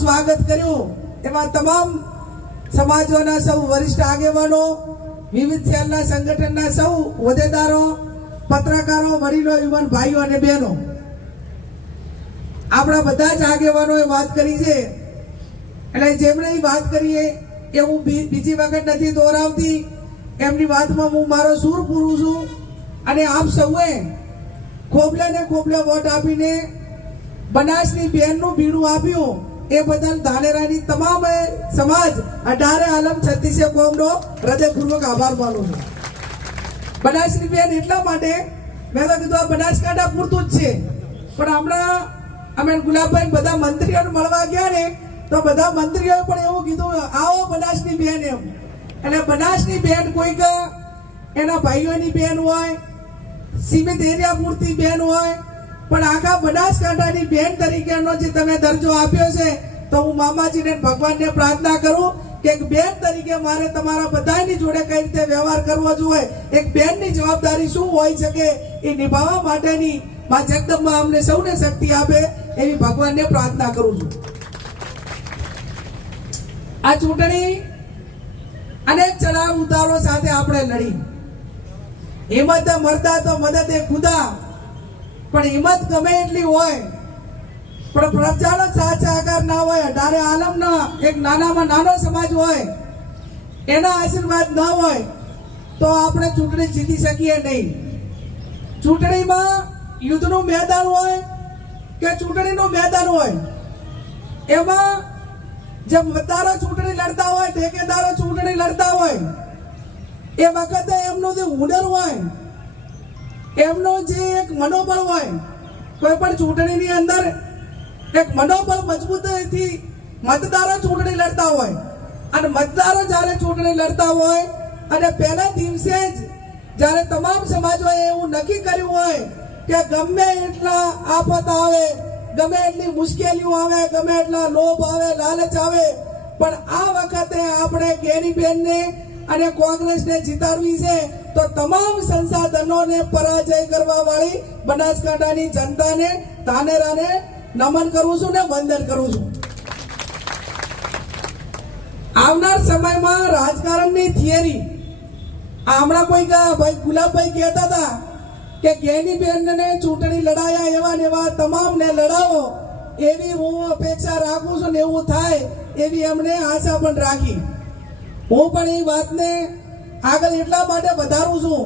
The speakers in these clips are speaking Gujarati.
સ્વાગત કર્યું એમાં તમામ સમાજોના સૌ વરિષ્ઠ આગેવાનો, વિવિધ શહેરના સંગઠનના સૌ હોદ્દેદારો, પત્રકારો, વડીલો, યુવાન ભાઈઓ અને બહેનો, આપણા બધા જ આગેવાનોએ વાત કરી છે. એટલે જેમણે વાત કરીએ એ હું બીજી વખત નથી દોહરાવતી. એમની વાતમાં હું મારો સૂર પૂરું છું. અને આપ સૌએ ખોબલે ને ખોબલે વોટ આપીને બનાસની બહેનનું બીડું આપ્યું એ બદલ ધાનેરાની તમામ સમાજ 18 આલમ 36 કોમનો હૃદયપૂર્વક આભાર માનું છું. બનાસની બહેન એટલા માટે મેં તો કીધું આ બનાસકાંઠા પૂરતું જ છે, પણ હમણાં અમે ગુલાબભાઈ બધા મંત્રીઓને મળવા ગયા ને તો બધા મંત્રીઓએ પણ એવું કીધું આવો બનાસની બહેન એમ. એટલે બનાસની બહેન કોઈક એના ભાઈઓની બહેન હોય, સીમિત એરિયા પૂરતી બહેન હોય, પણ આખા બનાસકાંઠાની બહેન તરીકેનો જે તમે દરજ્જો આપ્યો છે તો હું મામાજીને ભગવાનને પ્રાર્થના કરું કે એક બહેન તરીકે મારે તમારા બધાની જોડે કઈ રીતે વ્યવહાર કરવો જોઈએ, એક બહેનની જવાબદારી શું હોય શકે એ નિભાવવા માટેની મા જગદંબા અમને સૌને શક્તિ આપે એવી ભગવાનને પ્રાર્થના કરું છું. આ ચૂંટણી અનેક ચડાવ ઉતારો સાથે આપણે લડી. હિંમત મરદા તો મદદ એ ખુદા, પણ હિંમત ગમે એટલી હોય પણ પ્રજાનો સાથ સહકાર ના હોય, 18 આલમના એક નાનામાં નાનો સમાજ હોય, એના આશીર્વાદ ના હોય તો આપણે ચૂંટણી જીતી શકીએ નહીં. ચૂંટણીમાં યુદ્ધનું મેદાન હોય કે ચૂંટણીનું મેદાન હોય, એમાં જે મતદારો ચૂંટણી લડતા હોય, ઠેકેદારો ચૂંટણી લડતા હોય, એ વખતે એમનું જે હુનર હોય, એમનો જે એક મનોબળ હોય, કોઈ પણ ચૂંટણીની અંદર એક મનોબળ મજબૂતીથી મતદારો ચૂંટણી લડતા હોય. અને મતદારો જ્યારે ચૂંટણી લડતા હોય અને પહેલા દિવસે જ જ્યારે તમામ સમાજોએ એવું નક્કી કર્યું હોય કે ગમે એટલા આફત આવે, ગમે એટલી મુશ્કેલીઓ આવે, ગમે એટલા લોભ આવે, લાલચ આવે, પણ આ વખતે આપણે ગેનીબેનને અને કોંગ્રેસને જીતાડવી છે તો તમામ સંસાધનોને પરાજય કરવા વાળી બનાસકાંઠાની જનતાને, ધાનેરાને નમન કરું છું ને વંદન કરું છું. આવનાર સમયમાં રાજકારણની થિયરી હમણાં કોઈ ભાઈ ગુલાબભાઈ કહેતા હતા કે ગેનીબેનને ચૂંટણી લડાયા એવા ને એવા તમામને લડાવો, એવી હું અપેક્ષા રાખું છું ને એવું થાય એવી એમણે આશા પણ રાખી. હું પણ એ વાતને આગળ એટલા માટે વધારું છું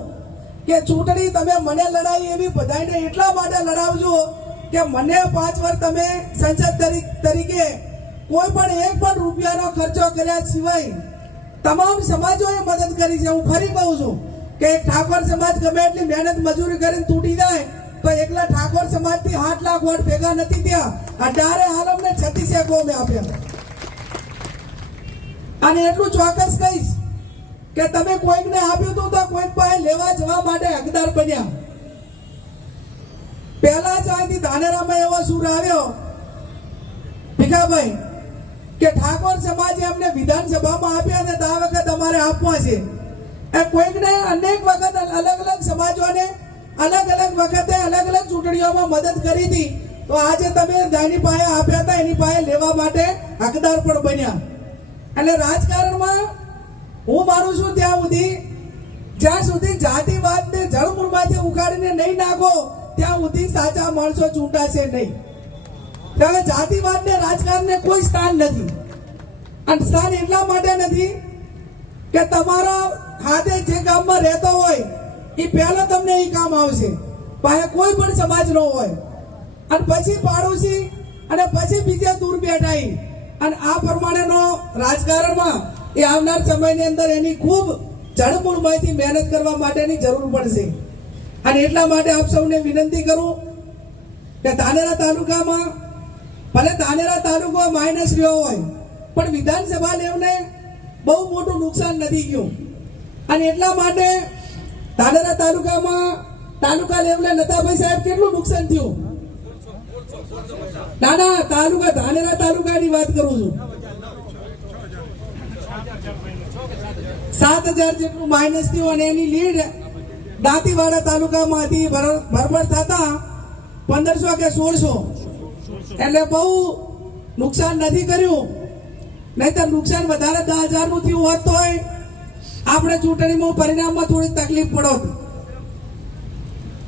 કે ચૂંટણી તમે મને લડાઈ એવી બધાને એટલા માટે લડાવજો કે મને 5 વર્ષ તમે સંસદ તરીકે કોઈ પણ એક પણ રૂપિયાનો ખર્ચો કર્યા સિવાય તમામ સમાજોએ મદદ કરી છે. હું ફરી કહું છું કે ઠાકોર સમાજ ગમે એટલી મહેનત મજૂરી કરીને તૂટી જાય તો એકલા ઠાકોર સમાજથી 8 લાખ વોટ ભેગા નથી થયા, 18 આલમને 36 કોમે આપ્યા. અને એટલું ચોક્કસ કહીશ કે તમે કોઈકને આપ્યું હતું તો કોઈક પાસે લેવા જવા માટે હકદાર બન્યા. પહેલા જ અહીંથી ધાનેરામાં એવો સૂર આવ્યો ભીખાભાઈ કે ઠાકોર સમાજે અમને વિધાનસભામાં આપ્યા છે તો આ વખત અમારે આપવા છે. કોઈકને અનેક વખત અલગ અલગ સમાજોને અલગ અલગ વખતે અલગ અલગ ચૂંટણીઓમાં મદદ કરી હતી, તો આજે તમે જેની પાસે આપ્યા હતા એની પાસે લેવા માટે હકદાર પણ બન્યા. એટલે રાજકારણમાં હું માનું છું જ્યાં સુધી જાતિવાદને જળમૂળમાંથી ઉખાડીને નહીં નાખો ત્યાં સુધી સાચા માણસો ચૂંટાશે નહીં. ત્યારે જાતિવાદને રાજકારણને કોઈ સ્થાન નથી. અને સ્થાન એટલા માટે નથી કે તમારા ખાતે જે ગામમાં રહેતો હોય એ પહેલા તમને એ કામ આવશે, પાસે કોઈ પણ સમાજ નો હોય, અને પછી પાડોશી અને પછી બીજા દૂર બેઠા. અને આ પ્રમાણેનો રાજકારણમાં એ આવનાર સમયની અંદર એની ખૂબ જળમૂળમાંથી મહેનત કરવા માટેની જરૂર પડશે. અને એટલા માટે આપ સૌને વિનંતી કરું કે ધાનેરા તાલુકામાં ભલે ધાનેરા તાલુકો માઇનસ રહ્યો હોય પણ વિધાનસભા લેવને બહુ મોટું નુકસાન નથી ગયું. અને એટલા માટે ધાનેરા તાલુકામાં તાલુકા લેવલે નતાભાઈ સાહેબ કેટલું નુકસાન થયું? ના તાલુકા ધાનેરા તાલુકાની વાત કરું છું. 7,000 જેટલું માઇનસ થયું અને એની લીડ દાંતીવાડા તાલુકામાં હતી. ભરભર થતા 1500 કે 1600, એટલે બહુ નુકસાન નથી કર્યું, નહીં તો નુકસાન વધારે 10,000 નું થયું હોત તોય આપણે ચૂંટણીમાં પરિણામમાં થોડી તકલીફ પડોત.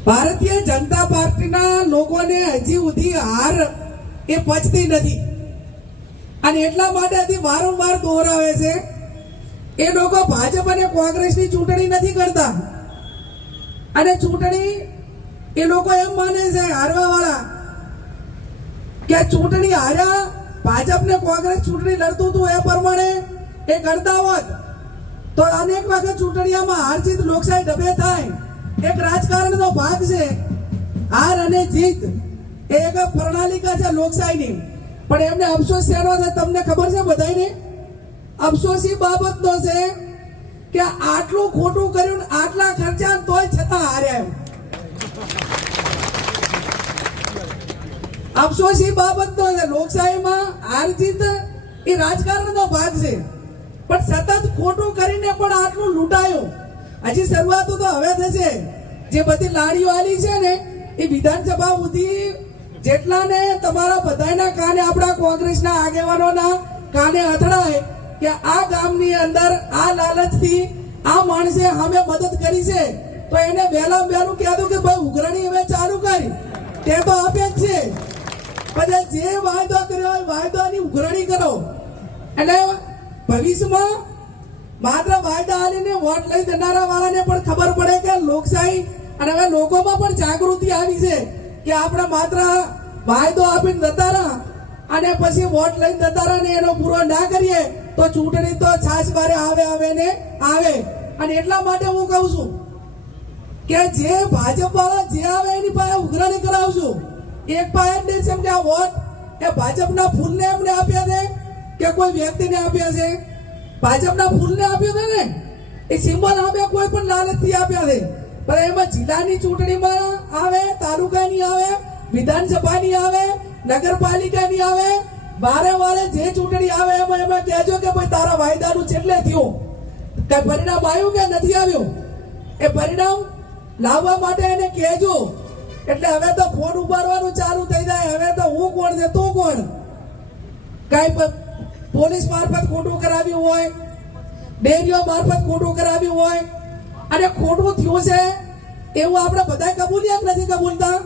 ભારતીય જનતા પાર્ટીના લોકોને હજી સુધી હાર એ પચતી નથી અને એટલા માટે હજી વારંવાર દોહરાવે છે. એ લોકો ભાજપ અને કોંગ્રેસની ચૂંટણી નથી કરતા અને ચૂંટણી એ લોકો એમ માને છે હારવા વાળા કે ચૂંટણી હાર્યા, ભાજપ ને કોંગ્રેસ ચૂંટણી લડતું હતું એ પ્રમાણે એ કરતા હોત તો અનેક વખત ચૂંટણીઓમાં હાર જીત લોકશાહી ડબે થાય. એક રાજકારણનો ભાગ છે હાર અને જીત, એ એક પ્રણાલિકા છે લોકશાહીની. પણ એમને અફસોસ શેનો છે તમને ખબર છે બધાને? અફસોસ એ બાબતનો છે કે આટલું ખોટું કર્યું, આટલા ખર્ચા તોય છતાં હાર્યા. એમ અફસોસ એ બાબતનો છે. લોકશાહીમાં હાર જીત એ રાજકારણનો ભાગ છે, પણ સતત ખોટું કરીને પણ આટલું લૂંટાયું. હજી શરૂઆત તો હવે થશે. જે બધી લાડીઓ આલી છે ને એ વિધાનસભા સુધી જેટલાને તમારા બધાના કાને, આપણા કોંગ્રેસના આગેવાનોના કાને અથડાય કે આ ગામની અંદર આ લાલચથી આ માણસે અમે મદદ કરી છે, તો એને વહેલા વહેલું કહેતું કે ભાઈ ઉઘરાણી હવે ચાલુ કરી. તે તો આપે જ છે, પછી જે વાયદો કર્યો હોય વાયદાની ઉઘરાણી કરો. એટલે ભવિષ્યમાં માત્ર વાયદા આલીને વોટ લઈ દેનારા વાળાને પણ ખબર પડે કે લોકશાહી, અને હવે લોકોમાં પણ જાગૃતિ આવી છે કે આપણે માત્ર વાયદો આપીને દતારા અને પછી વોટ લઈને દતારા ને એનો પૂરો ના કરીએ તો ચૂંટણી તો છાસ બારે આવે ને આવે. અને એટલા માટે હું કહું છું કે જે ભાજપ વાળા જે આવે એની પાસે ઉઘરાણી કરાવશું. એક પાસે જેમ કે આ વોટ એ ભાજપના ફૂલને એમને આપ્યા છે કે કોઈ વ્યક્તિને આપ્યા છે? ભાજપના ફૂલને આપ્યું છે ને, એ સિમ્બોલ આપ્યા, કોઈ પણ લાલચથી આપ્યા છે. પણ એમાં જિલ્લાની ચૂંટણીમાં આવે, તાલુકાની આવે, વિધાનસભાની આવે, નગરપાલિકાની આવે, વારે વારે જે ચૂંટણી આવે એમાં કહેજો કે ભાઈ તારા વાયદાનું છેલ્લે થયું, કઈ પરિણામ આવ્યું કે નથી આવ્યું, એ પરિણામ લાવવા માટે એને કહેજો. એટલે હવે તો ફોન ઉપાડવાનું ચાલુ થઈ જાય. હવે તો હું કોણ છે તું કોણ, કઈ પોલીસ મારફત ખોટું કરાવ્યું હોય, ડેરીઓ મારફત ખોટું કરાવ્યું હોય, અને ખોટું થયું છે એવું આપણે બધા કબૂલ્યા નથી કબૂલતા.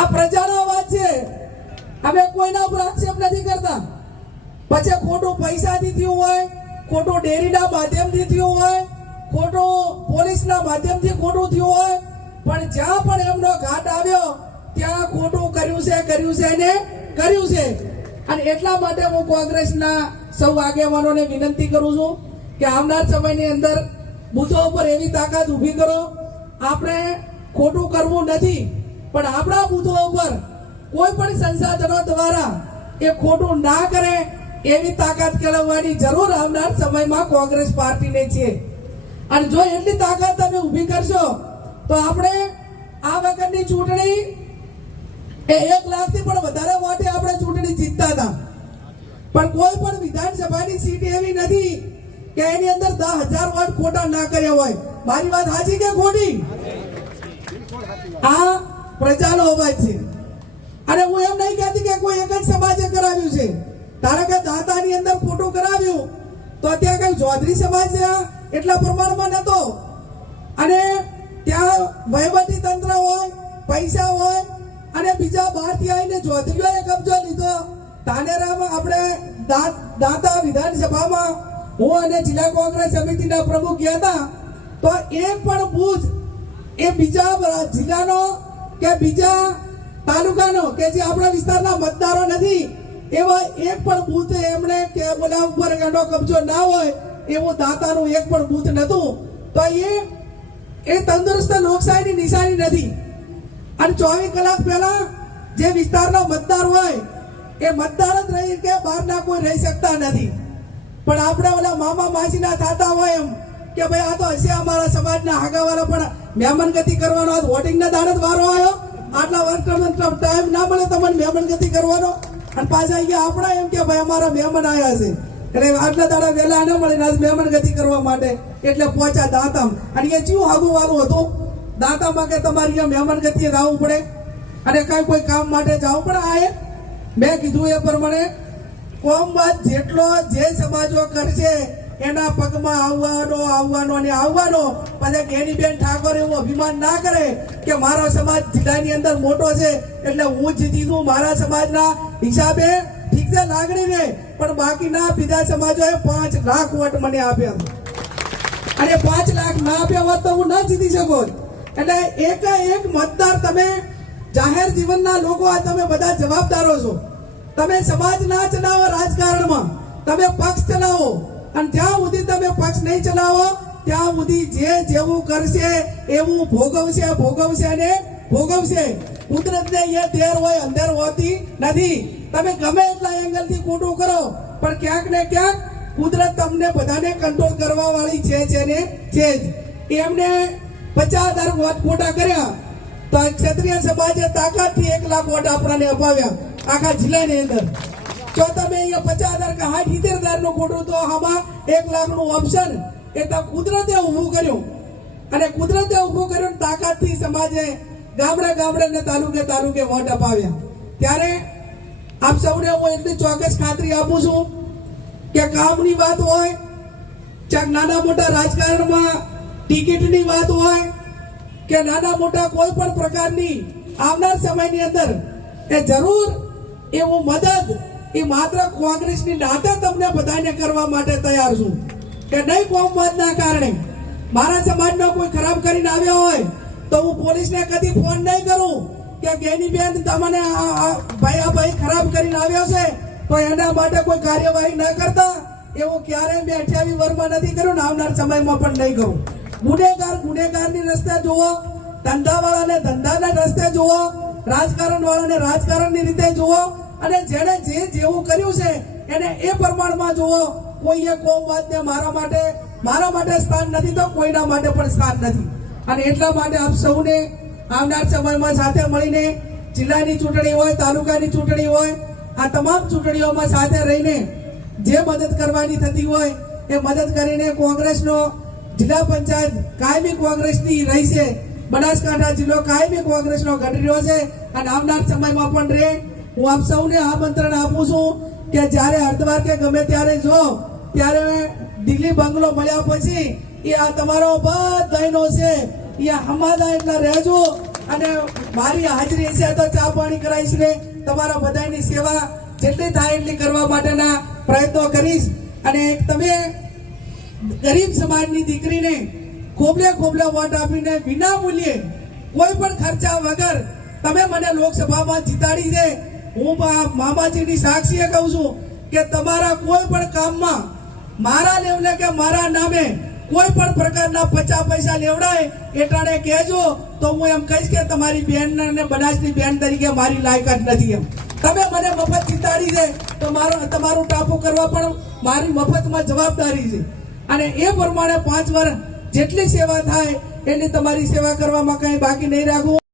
આ પ્રજાનો અવાજ છે, અમે કોઈના ઉપર આક્ષેપ નથી કરતા. પછી ખોટું પૈસાથી થયું હોય, ખોટું ડેરીના માધ્યમથી થયું હોય, ખોટું પોલીસના માધ્યમથી ખોટું થયું હોય, પણ જ્યાં પણ એમનો ઘાટ આવ્યો ત્યાં ખોટું કર્યું છે ને કર્યું છે. અને એટલા માટે હું કોંગ્રેસના સૌ આગેવાનોને વિનંતી કરું છું કે આવનાર સમયની અંદર બુથો ઉપર એવી તાકાત ઊભી કરો. આપણે ખોટું કરવું નથી, પણ આપણા બુથો ઉપર કોઈ પણ સંસાધનો દ્વારા એ ખોટું ના કરે એવી તાકાત કેળવવાની જરૂર આવનાર સમયમાં કોંગ્રેસ પાર્ટીને છે. અને જો એટલી તાકાત તમે ઊભી કરશો તો આપણે આ વખતની ચૂંટણી એ 1 લાખથી પણ વધારે વોટે આપણે ચૂંટણી જીતતા હતા. પણ કોઈ પણ વિધાનસભાની સીટ એવી નથી કે એની અંદર 10,000 વોટ ખોટા ના કર્યા હોય. મારી વાત સાચી કે ખોટી? આ પ્રજાનો અવાજ છે. અને હું એમ નહીં કહેતી કે કોઈ એક જ સમાજે કરાવ્યું છે. ધારો કે દાતાની અંદર ખોટું કરાવ્યું તો ત્યાં કઈ ચૌધરી સમાજ એટલા પ્રમાણમાં નતો, અને ત્યાં વહીવટી તંત્ર હોય, પૈસા હોય, અને બીજા બહારથી આવીને ચૌધરીઓએ કબજો લીધો. ધાનેરામાં આપણે દાતા વિધાનસભામાં હું અને જિલ્લા કોંગ્રેસ સમિતિના પ્રમુખ ગયા હતા, તો એક પણ બૂથ એ બીજા જિલ્લાનો કે બીજા તાલુકાનો કે જે આપણા વિસ્તારના મતદારો નથી એવા એક પણ બૂથ એમણે કે બોલા ઉપર એનો કબજો ના હોય એવું દાતાનું એક પણ બૂથ નતું. તો એ તંદુરસ્ત લોકશાહીની નિશાની નથી. અને 24 કલાક પહેલા જે વિસ્તારનો મતદાર હોય એ મતદાર જ રહી કે બહારના કોઈ રહી શકતા નથી. પણ આપણે ઓલા મામા માસીના થતા હોય એમ કે ભાઈ આ તો હશે અમારા સમાજના હાગાવાળા, પણ મહેમાનગતિ કરવાનો વોટિંગના દાડે જ વારો આવ્યો, આટલા વર્ષ ટાઈમ ના મળે તમને મહેમાનગતિ કરવાનો, અને પાછા અહીંયા આપણા એમ કે ભાઈ અમારા મહેમાન આવ્યા છે એટલે આટલા દાડા વહેલા ન મળે આજ મહેમાનગતિ કરવા માટે એટલે પહોંચ્યા દાંતામ. અને એ ચિયું આગું વાળું હતું દાંતામાં કે તમારે અહીંયા મહેમાનગતિએ જવું પડે અને કઈ કોઈ કામ માટે જવું પડે. મેં કીધું એ પ્રમાણે કોમવાદ જેટલો જે સમાજો કરશે એના પગમાં આવવાનો અને આવવાનો. પછી ગેનીબેન ઠાકોર એવું અભિમાન ના કરે કે મારો સમાજ જિલ્લાની અંદર મોટો છે એટલે હું જીતી છું મારા સમાજના હિસાબે. ઠીક છે, લાગણી ને, પણ બાકીના બીજા સમાજોએ 5 લાખ વોટ મને આપ્યા અને 5 લાખ ના આપ્યા હોત તો હું ના જીતી શકો. એટલે એક મતદાર તમે જાહેર જીવનના લોકો આ તમે બધા જવાબદારો છો. તમે સમાજ ના ચલાવો, રાજકારણમાં તમે પક્ષ ચલાવો, અને જ્યાં સુધી તમે પક્ષ નહીં ચલાવો ત્યાં સુધી જે જેવું કરશે એવું ભોગવશે અને ભોગવશે. કુદરતને એ દેર હોય અંધેર હોતી નથી. તમે ગમે એટલા એંગલથી ખોટું કરો પણ ક્યાંક ને ક્યાંક કુદરત તમને બધાને કંટ્રોલ કરવા વાળી છે ને છે જ. એમને 50,000 વોટ ખોટા કર્યા તો ક્ષત્રિય સમાજે તાકાતથી 1 લાખ વોટ આપણાને અપાવ્યા આખા જિલ્લાની અંદર. જો તમે અહીંયા 50,000 કે 70,000 નું ખોટું તો આમાં 1 લાખ નું ઓપ્શન એ તો કુદરતે ઊભું કર્યું. અને કુદરતે ઊભું કર્યું તાકાતથી સમાજે ગામડે ને તાલુકે વોટ અપાવ્યા. ત્યારે આપ સૌને હું એટલી ચોક્કસ ખાતરી આપું છું કે કામની વાત હોય, ચાક નાના મોટા રાજકારણમાં ટિકિટની વાત હોય કે નાના મોટા કોઈ પણ પ્રકારની આવનાર સમયની અંદર એ જરૂર એવું મદદ એ માત્ર કોંગ્રેસની નાતે તમને બધાને કરવા માટે તૈયાર છું. કે નહીં કોમવાદના કારણે મારા સમાજનો કોઈ ખરાબ કરીને આવ્યો હોય તો હું પોલીસને કદી ફોન નહીં કરું કે ગેનીબેન તમને ભાઈ ખરાબ કરીને આવ્યો છે તો એના માટે કોઈ કાર્યવાહી ન કરતા એવું ક્યારેય મેં 28 વર્ષમાં નથી કર્યું ને આવનાર સમયમાં પણ નહીં કરું. ગુનેગારની રસ્તે જુઓ, ધંધાવાળાને ધંધાના રસ્તે જુઓ, રાજકારણ વાળાને રાજકારણની રીતે જુઓ, અને જેણે જે જેવું કર્યું છે એને એ પ્રમાણમાં જુઓ. કોઈએ કોમવાદને મારા માટે સ્થાન નથી તો કોઈના માટે પણ સ્થાન નથી. અને એટલા માટે આપ સૌને આવનાર સમયમાં સાથે મળીને જિલ્લાની ચૂંટણી હોય, તાલુકાની ચૂંટણી હોય, આ તમામ ચૂંટણીઓમાં સાથે રહીને જે મદદ કરવાની થતી હોય એ મદદ કરીને કોંગ્રેસનો જિલ્લા પંચાયત કાયમી કોંગ્રેસની રહી છે. બનાસકાંઠા જિલ્લો કાયમી કોંગ્રેસનો ગઢ રહ્યો છે અને આવનાર સમયમાં પણ રહે. હું આપ સૌને આમંત્રણ આપું છું કે જ્યારે હરદ્વાર કે ગમે ત્યારે જો ત્યારે દિલ્હી બંગલો મળ્યા પછી એ આ તમારો બધાનો છે એ હમાદા એટલા રહેજો. અને મારી હાજરી છે તો ચા પાણી કરાવીશ ને તમારા બધાની સેવા જેટલી થાય એટલી કરવા માટેના પ્રયત્નો કરીશ. અને તમે ગરીબ સમાજની દીકરીને ખોબલે વોટ આપીને વિના મૂલ્યે કોઈ પણ ખર્ચા વગર તમે મને લોકસભામાં જીતાડી છે. હું મામાજીની સાક્ષીએ કહું છું કે તમારા કોઈ પણ કામમાં મારા લેવલે કે મારા નામે કોઈ પણ પ્રકારના 50 પૈસા લેવડાય એટાણે કહેજો તો હું એમ કહીશ કે તમારી બેન ને બનાસની બેન તરીકે મારી લાયકાત નથી. એમ તમે મને મફત જીતાડી છે તો તમારું ટાપુ કરવા પણ મારી મફતમાં જવાબદારી છે. અને એ પ્રમાણે 5 વર્ષ જેટલી સેવા થાય એટલી તમારી સેવા કરવામાં કઈ બાકી નહીં રાખવું.